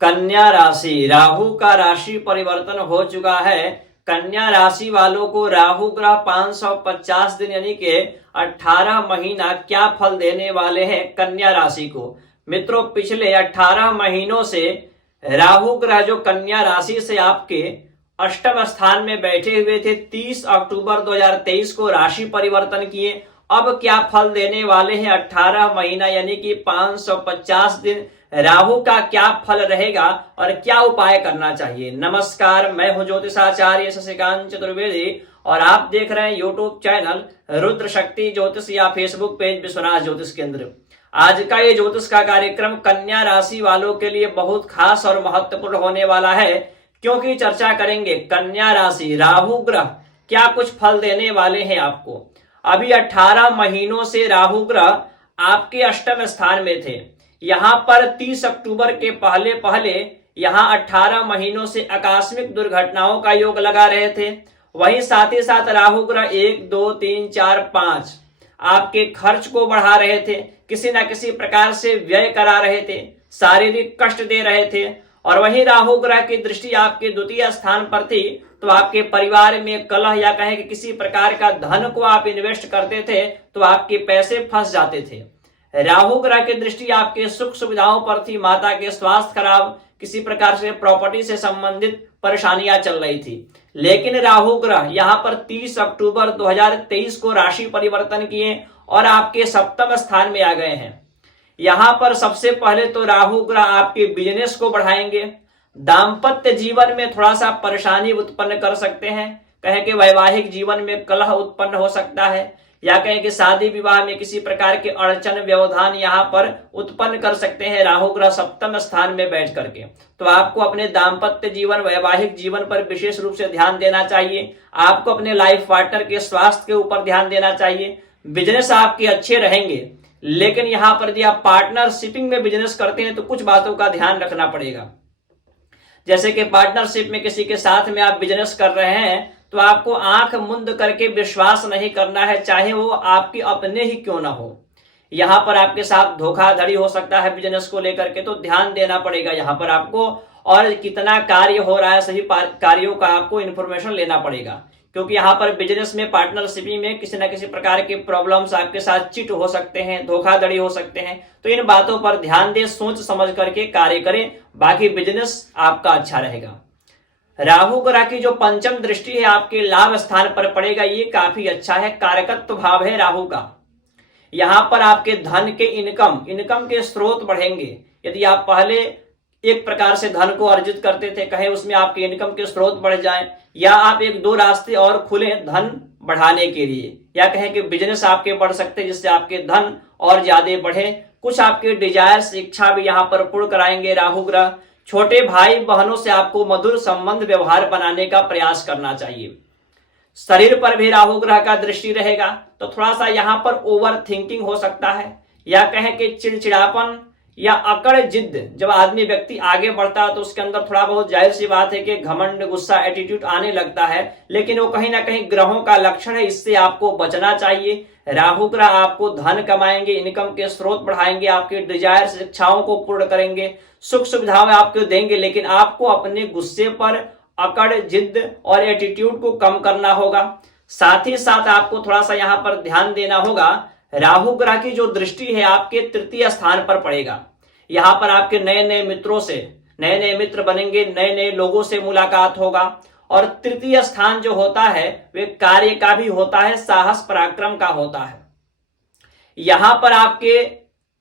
कन्या राशि, राहु का राशि परिवर्तन हो चुका है। कन्या राशि वालों को राहु ग्रह 550 दिन यानी कि 18 महीना क्या फल देने वाले हैं कन्या राशि को। मित्रों, पिछले 18 महीनों से राहु ग्रह जो कन्या राशि से आपके अष्टम स्थान में बैठे हुए थे, 30 अक्टूबर 2023 को राशि परिवर्तन किए। अब क्या फल देने वाले हैं 18 महीना यानी कि 550 दिन राहु का क्या फल रहेगा और क्या उपाय करना चाहिए। नमस्कार, मैं हूं ज्योतिषाचार्य शशिकांत चतुर्वेदी और आप देख रहे हैं यूट्यूब चैनल रुद्र शक्ति ज्योतिष या फेसबुक पेज विश्वनाथ ज्योतिष केंद्र। आज का ये ज्योतिष का कार्यक्रम कन्या राशि वालों के लिए बहुत खास और महत्वपूर्ण होने वाला है, क्योंकि चर्चा करेंगे कन्या राशि राहु ग्रह क्या कुछ फल देने वाले हैं आपको। अभी 18 महीनों से राहु ग्रह आपके अष्टम स्थान में थे। यहां पर 30 अक्टूबर के पहले पहले यहां 18 महीनों से आकस्मिक दुर्घटनाओं का योग लगा रहे थे। वहीं साथ ही साथ राहु ग्रह 1 2 3 4 5 आपके खर्च को बढ़ा रहे थे, किसी ना किसी प्रकार से व्यय करा रहे थे, शारीरिक कष्ट दे रहे थे। और वहीं राहु ग्रह की दृष्टि आपके द्वितीय स्थान पर थी, तो आपके परिवार में कलह या कहें कि किसी प्रकार का धन को आप इन्वेस्ट करते थे तो आपके पैसे फंस जाते थे। राहु ग्रह की दृष्टि आपके सुख सुविधाओं पर थी, माता के स्वास्थ्य खराब, किसी प्रकार से प्रॉपर्टी से संबंधित परेशानियां चल रही थी। लेकिन राहु ग्रह यहां पर 30 अक्टूबर 2023 को राशि परिवर्तन किए और आपके सप्तम स्थान में आ गए हैं। यहां पर सबसे पहले तो राहु ग्रह आपके बिजनेस को बढ़ाएंगे। दाम्पत्य जीवन में थोड़ा सा परेशानी उत्पन्न कर सकते हैं, कहें कि वैवाहिक जीवन में कलह उत्पन्न हो सकता है, या कहें कि शादी विवाह में किसी प्रकार के अड़चन व्यवधान यहां पर उत्पन्न कर सकते हैं राहु ग्रह सप्तम स्थान में बैठ करके। तो आपको अपने दाम्पत्य जीवन वैवाहिक जीवन पर विशेष रूप से ध्यान देना चाहिए। आपको अपने लाइफ पार्टनर के स्वास्थ्य के ऊपर ध्यान देना चाहिए। बिजनेस आपके अच्छे रहेंगे, लेकिन यहां पर यदि आप पार्टनरशिपिंग में बिजनेस करते हैं तो कुछ बातों का ध्यान रखना पड़ेगा। जैसे कि पार्टनरशिप में किसी के साथ में आप बिजनेस कर रहे हैं तो आपको आंख मुंद करके विश्वास नहीं करना है, चाहे वो आपके अपने ही क्यों ना हो। यहां पर आपके साथ धोखाधड़ी हो सकता है बिजनेस को लेकर के, तो ध्यान देना पड़ेगा यहां पर आपको। और कितना कार्य हो रहा है, सही कार्यों का आपको इन्फॉर्मेशन लेना पड़ेगा, क्योंकि यहाँ पर बिजनेस में पार्टनरशिप में किसी न किसी प्रकार के प्रॉब्लम्स आपके साथ चिट हो सकते हैं, धोखाधड़ी हो सकते हैं। तो इन बातों पर ध्यान दें, सोच समझ करके कार्य करें, बाकी बिजनेस आपका अच्छा रहेगा। राहु ग्रह की जो पंचम दृष्टि है आपके लाभ स्थान पर पड़ेगा, ये काफी अच्छा है। कारकत्व भाव है राहु का। यहां पर आपके धन के इनकम के स्रोत बढ़ेंगे। यदि आप पहले एक प्रकार से धन को अर्जित करते थे, कहे उसमें आपके इनकम के स्रोत बढ़ जाएं, या आप एक दो रास्ते और खुले धन बढ़ाने के लिए, या कहें कि बिजनेस आपके बढ़ सकते हैं जिससे आपके धन और ज्यादा बढ़े। कुछ आपके डिजायर्स इच्छा भी यहाँ पर पूर्ण कराएंगे राहु ग्रह। छोटे भाई बहनों से आपको मधुर संबंध व्यवहार बनाने का प्रयास करना चाहिए। शरीर पर भी राहु ग्रह का दृष्टि रहेगा, तो थोड़ा सा यहाँ पर ओवर थिंकिंग हो सकता है, या कहें कि चिड़चिड़ापन या अकड़ जिद। जब आदमी व्यक्ति आगे बढ़ता है तो उसके अंदर थोड़ा बहुत जाहिर सी बात है कि घमंड गुस्सा एटीट्यूड आने लगता है, लेकिन वो कहीं ना कहीं ग्रहों का लक्षण है, इससे आपको बचना चाहिए। राहु ग्रह आपको धन कमाएंगे, इनकम के स्रोत बढ़ाएंगे, आपके डिजायर्स इच्छाओं को पूर्ण करेंगे, सुख सुविधाएं आपको देंगे, लेकिन आपको अपने गुस्से पर, अकड़ जिद और एटीट्यूड को कम करना होगा। साथ ही साथ आपको थोड़ा सा यहाँ पर ध्यान देना होगा। राहु ग्रह की जो दृष्टि है आपके तृतीय स्थान पर पड़ेगा। यहाँ पर आपके नए नए मित्रों से नए नए मित्र बनेंगे, नए नए लोगों से मुलाकात होगा। और तृतीय स्थान जो होता है वे कार्य का भी होता है, साहस पराक्रम का होता है। यहां पर आपके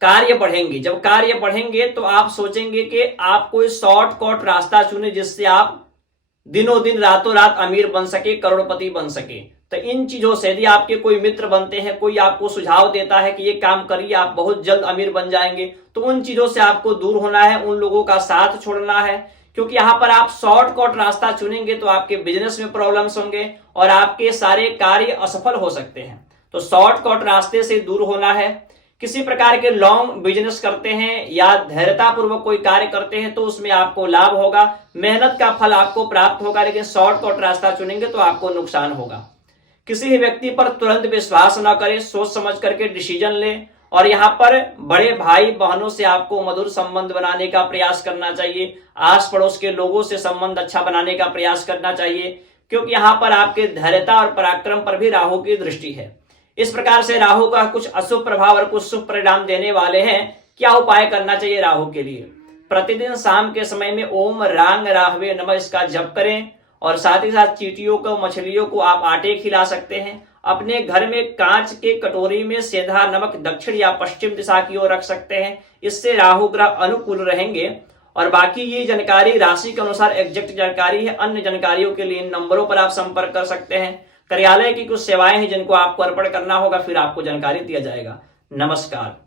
कार्य बढ़ेंगे। जब कार्य बढ़ेंगे तो आप सोचेंगे कि आप कोई शॉर्टकट रास्ता चुने जिससे आप दिनों दिन रातों रात अमीर बन सके, करोड़पति बन सके। तो इन चीजों से यदि आपके कोई मित्र बनते हैं, कोई आपको सुझाव देता है कि ये काम करिए आप बहुत जल्द अमीर बन जाएंगे, तो उन चीजों से आपको दूर होना है, उन लोगों का साथ छोड़ना है। क्योंकि यहाँ पर आप शॉर्टकट रास्ता चुनेंगे तो आपके बिजनेस में प्रॉब्लम्स होंगे और आपके सारे कार्य असफल हो सकते हैं। तो शॉर्टकट रास्ते से दूर होना है। किसी प्रकार के लॉन्ग बिजनेस करते हैं या धैर्यतापूर्वक कोई कार्य करते हैं तो उसमें आपको लाभ होगा, मेहनत का फल आपको प्राप्त होगा, लेकिन शॉर्टकट रास्ता चुनेंगे तो आपको नुकसान होगा। किसी भी व्यक्ति पर तुरंत विश्वास न करें, सोच समझ करके डिसीजन लें और यहाँ पर बड़े भाई बहनों से आपको मधुर संबंध बनाने का प्रयास करना चाहिए। आस पड़ोस के लोगों से संबंध अच्छा बनाने का प्रयास करना चाहिए, क्योंकि यहाँ पर आपके धैर्यता और पराक्रम पर भी राहु की दृष्टि है। इस प्रकार से राहु का कुछ अशुभ प्रभाव और कुछ शुभ परिणाम देने वाले हैं। क्या उपाय करना चाहिए राहु के लिए? प्रतिदिन शाम के समय में ओम रांग राहवे नमः इसका जप करें, और साथ ही साथ चींटियों को, मछलियों को आप आटे खिला सकते हैं। अपने घर में कांच के कटोरी में सेंधा नमक दक्षिण या पश्चिम दिशा की ओर रख सकते हैं। इससे राहु ग्रह अनुकूल रहेंगे। और बाकी ये जानकारी राशि के अनुसार एग्जैक्ट जानकारी है। अन्य जानकारियों के लिए इन नंबरों पर आप संपर्क कर सकते हैं। कार्यालय की कुछ सेवाएं हैं जिनको आपको अर्पण करना होगा, फिर आपको जानकारी दिया जाएगा। नमस्कार।